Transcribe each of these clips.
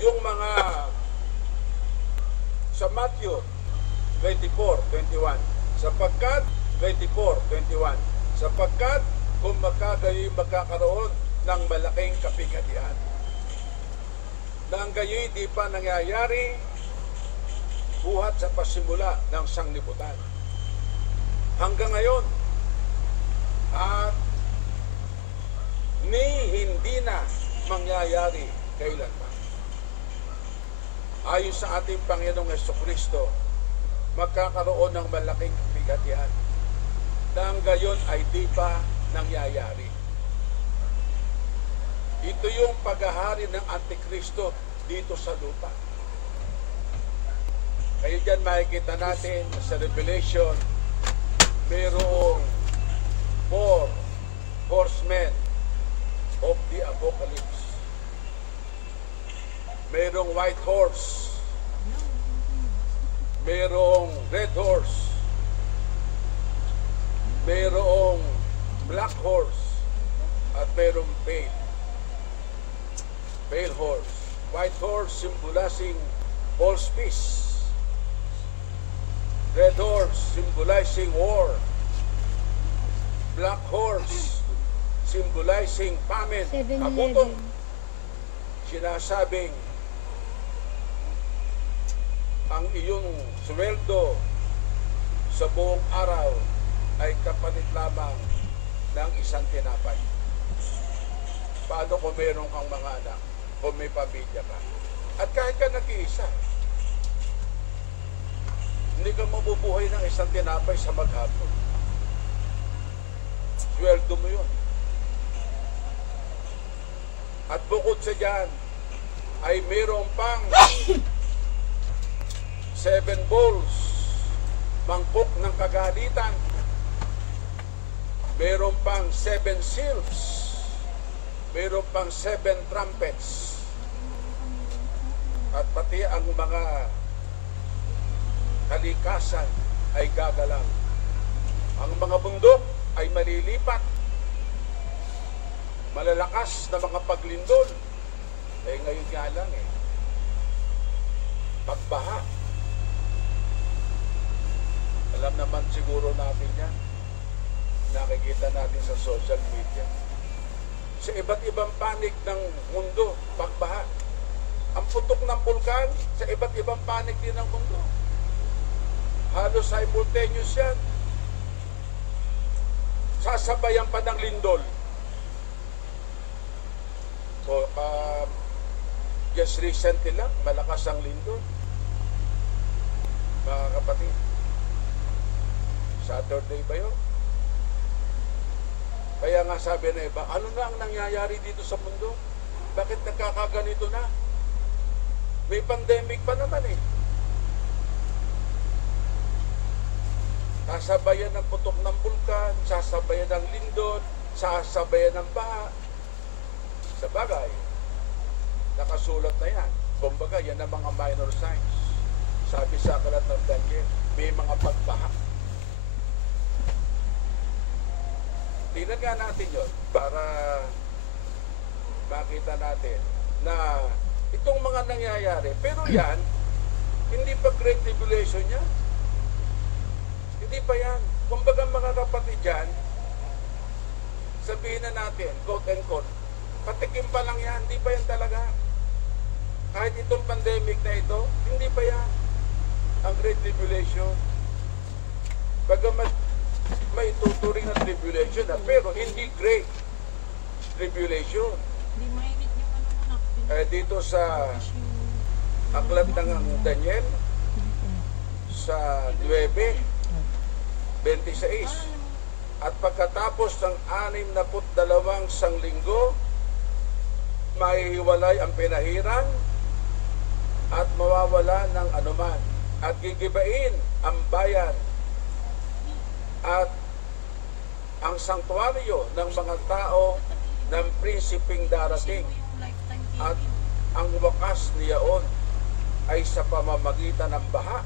yung mga sa Matthew 24:21, sapagkat 24:21, sapagkat kung magkagayoy magkakaroon ng malaking kapigatian. Na ang gayoy di pa nangyayari buhat sa pasimula ng sanglibutan. Hanggang ngayon, at hindi na mangyayari kailanman. Ayon sa ating Panginoong Jesucristo, magkakaroon ng malaking kapigatian na ang gayon ay di pa nangyayari. Ito yung paghahari ng Antikristo dito sa lupa. Kaya dyan makikita natin sa Revelation, mayroong 4 horsemen of the Apocalypse. Mayroong white horse, mayroong red horse, mayroong black horse, at mayroong pale horse. White horse symbolizing false peace. Red horse symbolizing war. Black horse symbolizing famine, kagutom. Sinasabing ang iyong sweldo sa buong araw ay kapalit lamang ng isang tinapay. Paano kung meron kang mga anak, kung may pamilya ka? At kahit ka nag-iisa, hindi ka mabubuhay ng isang tinapay sa maghapon. Sweldo mo yun. At bukod sa dyan, ay mayroon pang 7 bowls, mangkok ng kagalitan. Mayroon pang 7 seals. Mayroon pang 7 trumpets. At pati ang mga kalikasan ay gagalang. Ang mga bundok ay malilipat. Malalakas na mga paglindol. Ngayon nga lang pagbaha. Alam naman siguro natin yan. Nakikita natin sa social media. Sa iba't ibang panig ng mundo, pagbaha. Ang putok ng bulkan, sa iba't ibang panig din ng mundo. Halos simultaneous yan. Sasabayan pa ng lindol. So, just recently lang, malakas ang lindol. Mga kapatid, Saturday ba yun? Kaya nga sabi na iba, ano na ang nangyayari dito sa mundo? Bakit nagkakaganito na? May pandemic pa naman Sasabayan ng putok ng bulkan, sasabayan ng lindol, sasabayan ng baha. Sa bagay, nakasulat na yan. Kumbaga, yan ang mga minor signs. Sabi sa aklat ng Daniel, may mga pagbaha. Tingnan nga natin yun para makita natin na itong mga nangyayari. Pero yan, hindi pa Great Tribulation yan. Hindi pa yan. Kumbaga mga kapatid dyan, sabihin na natin, quote and quote, patikim pa lang yan, hindi pa yan talaga. Kahit itong pandemic na ito, hindi pa yan ang Great Tribulation. Bagamat may tuturing na tribulation pero hindi Great Tribulation. Dito sa aklat ng Daniel sa 9:26, at pagkatapos ng 62 sanglinggo, mahihiwalay ang pinahiran at mawawala ng anuman, at gigibain ang bayan at ang sanktuaryo ng mga tao ng prinsiping darating, at ang wakas niyaon ay sa pamamagitan ng baha,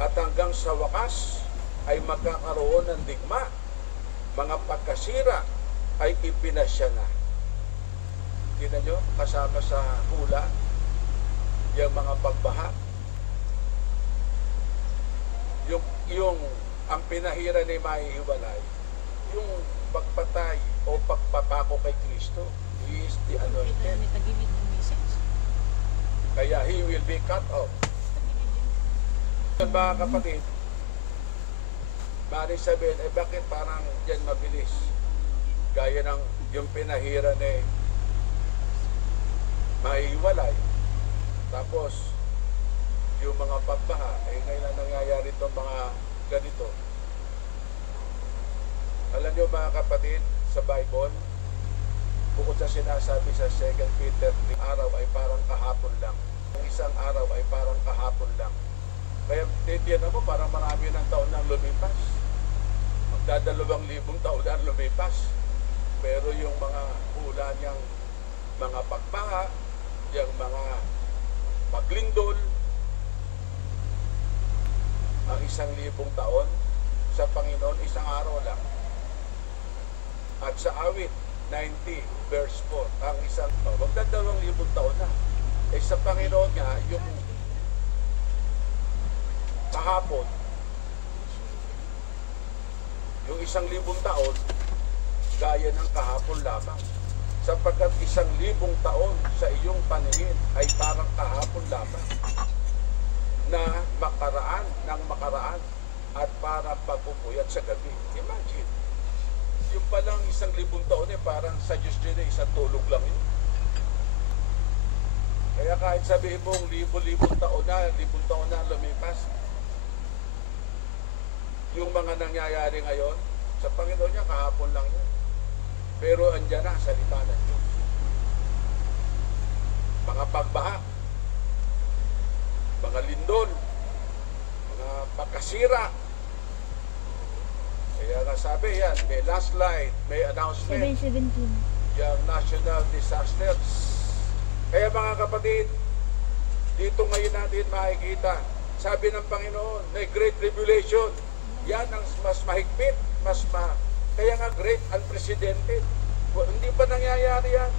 at hanggang sa wakas ay magkakaroon ng digma. Mga pagkasira ay ipinasya na. Tingnan nyo, kasama sa hula, yung mga pagbaha. Yung ang pinahira ni Mahihiwalay, yung pagpatay o pagpapako kay Kristo. He is the anointed. Kaya he will be cut off. Mga kapatid, maaaring sabihin, bakit parang dyan mabilis? Gaya ng yung pinahira ni Mahihiwalay. Tapos, yung mga pagbaha, ngayon na nangyayari itong mga ganito. Alam niyo mga kapatid, sa Bible, bukod sa sinasabi sa 2 Peter, araw ay parang kahapon lang. Ang isang araw ay parang kahapon lang. Kaya tiyan mo, parang marami ng taon na lumipas. Magdadalawang 2,000 taon na lumipas. Pero yung mga hula niyang mga pagbaha, yung mga paglindol, ang 1,000 taon sa Panginoon, isang araw lang. At sa awit 90 verse 4, ang magdadalawang 2,000 taon na. Sa Panginoon nga, yung kahapon, yung 1,000 taon, gaya ng kahapon lamang. Sapagkat 1,000 taon sa iyong paningin ay parang kahapon lamang na makaraan ng makaraan at para pagpupuyat sa gabi. Imagine, yung palang 1,000 taon parang sa Diyos din isang tulog lang yun. Kaya kahit sabihin mong 1,000 taon na lumipas, yung mga nangyayari ngayon, sa Panginoon niya kahapon lang yun. Pero andyan na, salita ng Diyos. Mga pagbaha, mga lindol, mga pagkasira. Kaya nasabi yan, may last line, may announcement. 7:17. Yung national disasters. Kaya mga kapatid, dito ngayon natin makikita, sabi ng Panginoon, may great tribulation. Yan ang mas mahigpit, kaya nga great, unprecedented. Hindi pa nangyayari yan.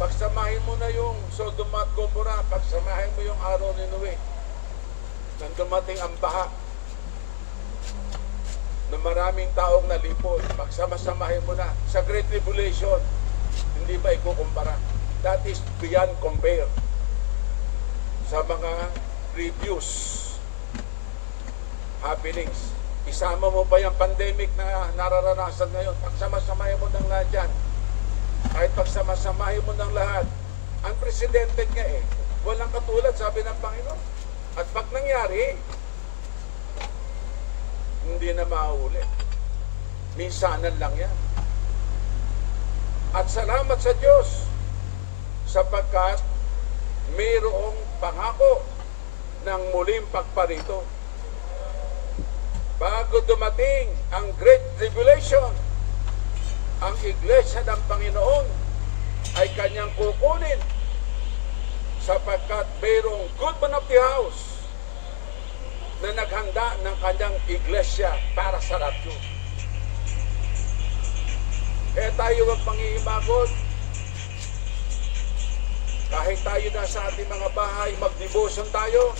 Pagsamahin mo na yung Sodom at Gomorrah, pagsamahin mo yung araw ni Noe, nang dumating ang baha, na maraming taong nalipol, pagsama-samahin mo na sa Great Tribulation, hindi ba ikukumpara? That is beyond compare sa mga previous happenings. Isama mo pa yung pandemic na nararanasan ngayon, pagsama-samahin mo ng lahat yan. Kahit pagsama-samahin mo ng lahat, unprecedented nga walang katulad, sabi ng Panginoon. At pag nangyari, hindi na mauulit. Minsanan lang yan. At salamat sa Diyos sapagkat mayroong pangako ng muling pagparito. Bago dumating ang Great Tribulation, ang Iglesia ng Panginoon ay kanyang kukunin sapagkat mayroong good man of the house na naghanda ng kanyang iglesia para sa rapture. Kaya tayo wag panghihimagot. Kahit tayo na sa ating mga bahay, mag-devotion tayo.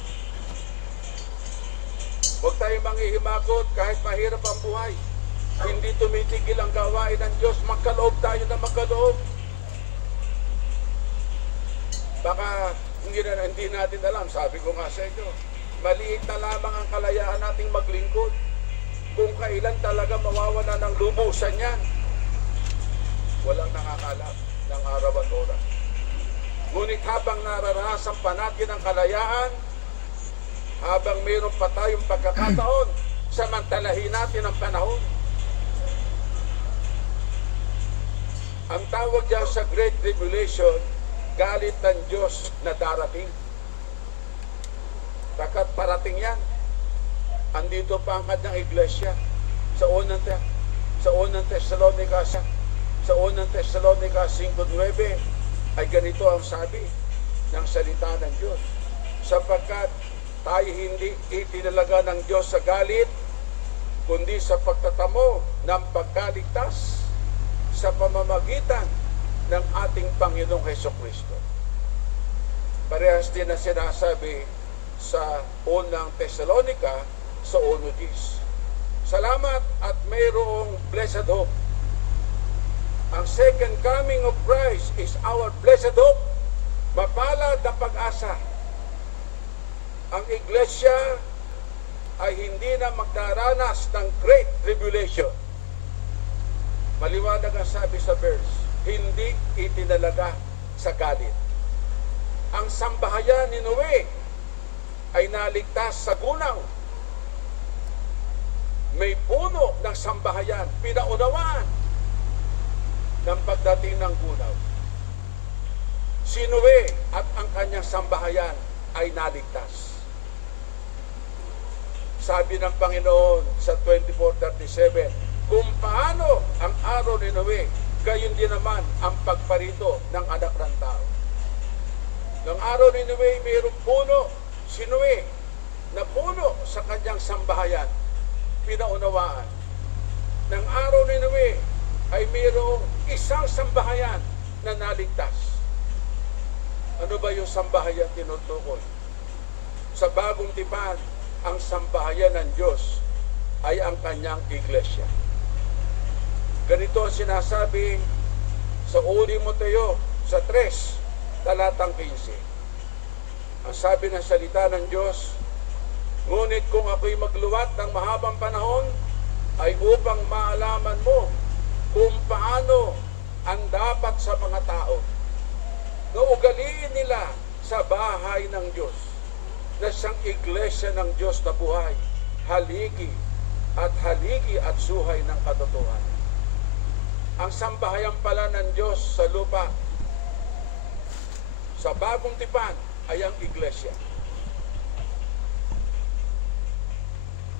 Huwag tayo manghihimagot kahit mahirap ang buhay. Hindi tumitigil ang gawain ng Diyos. Magkaloob tayo na magkaloob. Baka hindi natin alam. Sabi ko nga sa inyo, maliit na lamang ang kalayaan nating maglingkod. Kung kailan talaga mawawala ng lubusan yan, walang nakakalam ng araw at oras. Ngunit habang nararanasan pa natin ang kalayaan, habang mayroon pa tayong pagkakataon, samantalahin natin ang panahon. Ang tawag dyan sa Great Tribulation, galit ng Diyos na darating. Takat parating yan. Andito pa ang kanyang iglesia sa unang Thessalonica 5:9 ay ganito ang sabi ng salita ng Diyos. Sapagkat tayo hindi itinalaga ng Diyos sa galit, kundi sa pagtatamo ng pagkaligtas sa pamamagitan ng ating Panginoong Hesukristo. Parehas din na sinasabi sa unang Thessalonica sa 1:10. Salamat at mayroong blessed hope. Ang second coming of Christ is our blessed hope. Mapalad na pag-asa. Ang iglesia ay hindi na magdaranas ng great tribulation. Maliwanag ang sabi sa verse, hindi itinalaga sa galit. Ang sambahayan ni Noe ay naligtas sa gunaw. May puno ng sambahayan, pinaunawaan ng pagdating ng gunaw. Si Noe at ang kanyang sambahayan ay naligtas. Sabi ng Panginoon sa 24:37, kung paano ang araw ni Noe, gayon din naman ang pagparito ng anak ng tao. Ng araw ni Noe, mayroong puno, si Noe, na puno sa kanyang sambahayan, pinaunawaan. Ng araw ni Noe, ay mayroong isang sambahayan na naligtas. Ano ba yung sambahayan tinutukoy? Sa bagong tipan, ang sambahayan ng Diyos ay ang kanyang iglesia. Ganito ang sinasabi sa 1 Timoteo sa 3, talatang 15. Ang sabi ng salita ng Diyos, ngunit kung ako'y magluwat ng mahabang panahon, ay upang maalaman mo kung paano ang dapat sa mga tao na ugaliin nila sa bahay ng Diyos, na siyang iglesia ng Diyos na buhay, haligi at suhay ng katotohanan. Ang sambahayan pala ng Diyos sa lupa, sa bagong tipan, ay ang iglesia.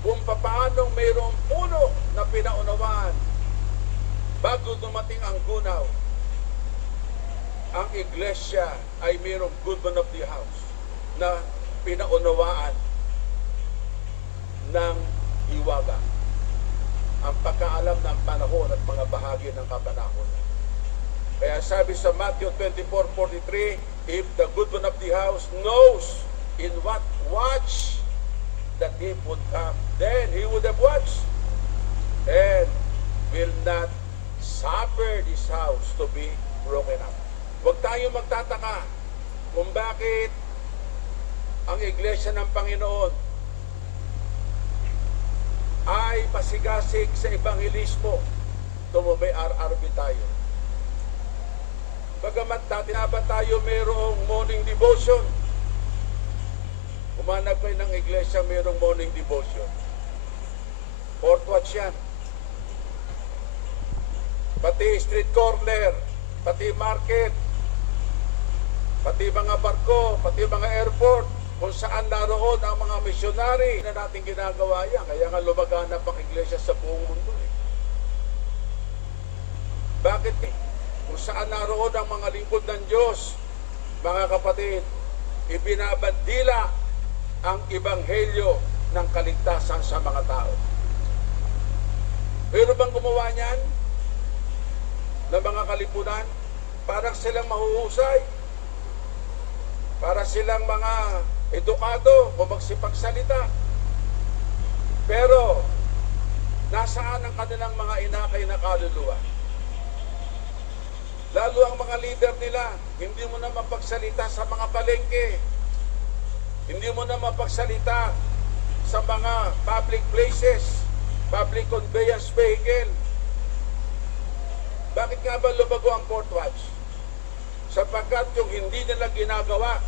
Kung paanong mayroong puno na pinaunawaan bago dumating ang gunaw, ang iglesia ay mayroong goodman of the house na pinaunawaan ng hiwaga ang pagkaalam ng panahon at mga bahagi ng kapanahonan. Kaya sabi sa Matthew 24:43, if the goodman of the house knows in what watch the thief would come, then he would have watched and will not suffer this house to be broken up. Huwag tayong magtataka kung bakit ang iglesia ng Panginoon ay pasigasig sa ebanghelismo. Tumubay RRB tayo. Bagamat dati na ba tayo mayroong morning devotion? Umanap kayo ng iglesia mayroong morning devotion. Fourth watch yan. Pati street corner, pati market, pati mga barko, pati mga airport, kung saan naroon ang mga misyonary na natin ginagawa yan. Kaya nga lumaganap ang iglesia sa buong mundo. Bakit? Kung saan naroon ang mga lingkod ng Diyos, mga kapatid, ibinabandila ang ebanghelyo ng kaligtasan sa mga tao. Pero bang gumawa niyan ng mga kalipunan? Parang silang mahuhusay, para silang mga edukado o magsipagsalita. Pero nasaan ang kanilang mga inakay na kaluluwa? Lalo ang mga leader nila, hindi mo na mapagsalita sa mga palengke, hindi mo na mapagsalita sa mga public places, public conveyance vehicle. Bakit nga ba lumago ang Fourth Watch? Sapagkat yung hindi nila ginagawa,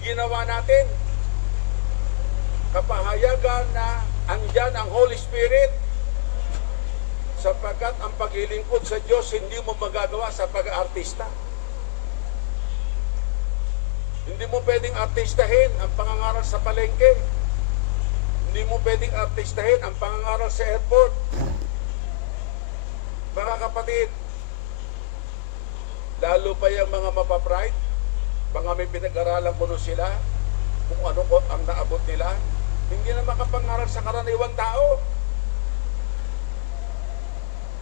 ginawa natin. Kapahayagan na andyan ang Holy Spirit, sapagkat ang paglilingkod sa Diyos hindi mo magagawa sa pag-aartista. Hindi mo pwedeng artistahin ang pangangaral sa palengke. Hindi mo pwedeng artistahin ang pangangaral sa airport. Mga kapatid, lalo pa yung mga mapapride, mga may pinag-aralan mo sila, kung ano ang naabot nila, hindi na makapangaral sa karaniwang tao.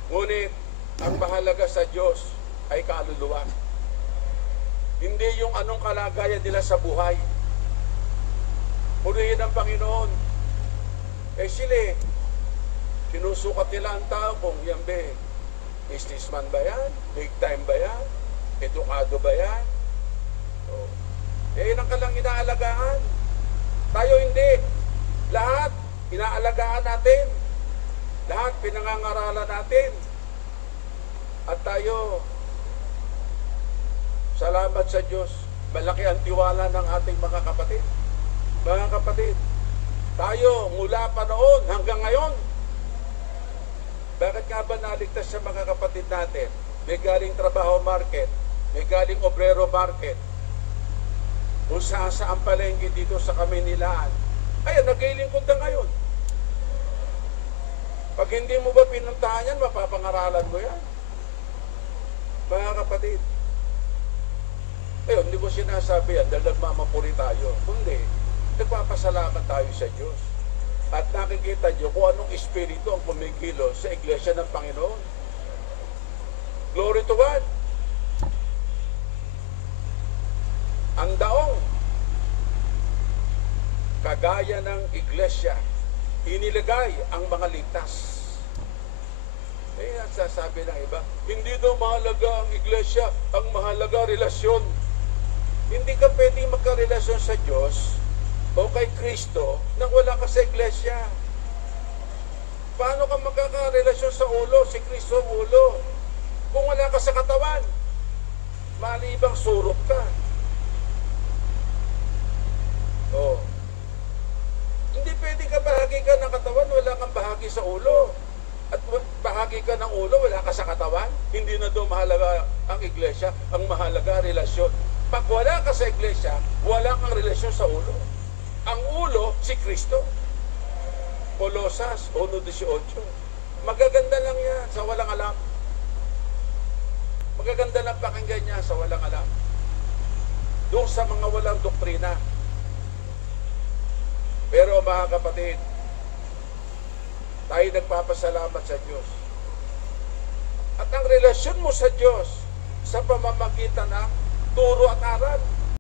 Ngunit, ang mahalaga sa Diyos ay kaluluwa. Hindi yung anong kalagayan nila sa buhay. Purihin ang Panginoon. Sila, sinusukat nila ang tao kung yan ba, businessman ba yan? Big time ba yan? Edukado ba yan? Yan ang kalang inaalagaan. Tayo hindi. Lahat inaalagaan natin. Lahat pinangangaralan natin. At tayo, salamat sa Diyos, malaki ang tiwala ng ating mga kapatid. Mga kapatid, tayo mula pa noon hanggang ngayon, bakit nga ba naligtas sa mga kapatid natin? May galing trabaho market, may galing obrero market, kung saan ang palengke dito sa Kamaynilaan. Ayan, naglilingkod na ngayon. Pag hindi mo ba pinuntahan yan, mapapangaralan mo yan. Mga kapatid, ayun, hindi ko sinasabi yan dahil nagmamapuri tayo. Kundi, nagpapasalamat tayo sa Diyos. At nakikita nyo kung anong espiritu ang kumikilo sa Iglesia ng Panginoon. Glory to God. Ang daong kagaya ng Iglesia, inilagay ang mga ligtas. Sasabi ng iba, hindi daw mahalaga ang Iglesia, ang mahalaga relasyon. Hindi ka pwedeng magkarelasyon sa Diyos o kay Kristo nang wala ka sa Iglesia. Paano ka magkakarelasyon sa ulo, si Kristo ang ulo, kung wala ka sa katawan? Malibang surok ka. Hindi pwedeng ka bahagi ka ng katawan, wala kang bahagi sa ulo. At bahagi ka ng ulo, wala ka sa katawan. Hindi na doon mahalaga ang Iglesia, ang mahalaga relasyon. Pag wala ka sa Iglesia, wala kang relasyon sa ulo. Ang ulo, si Kristo. Kolosas 1:18. Magaganda lang yan sa walang alam. Magaganda lang pakinggan niya sa walang alam. Doon sa mga walang doktrina. Pero mga kapatid, tayo nagpapasalamat sa Diyos. At ang relasyon mo sa Diyos sa pamamagitan ng turo at aral.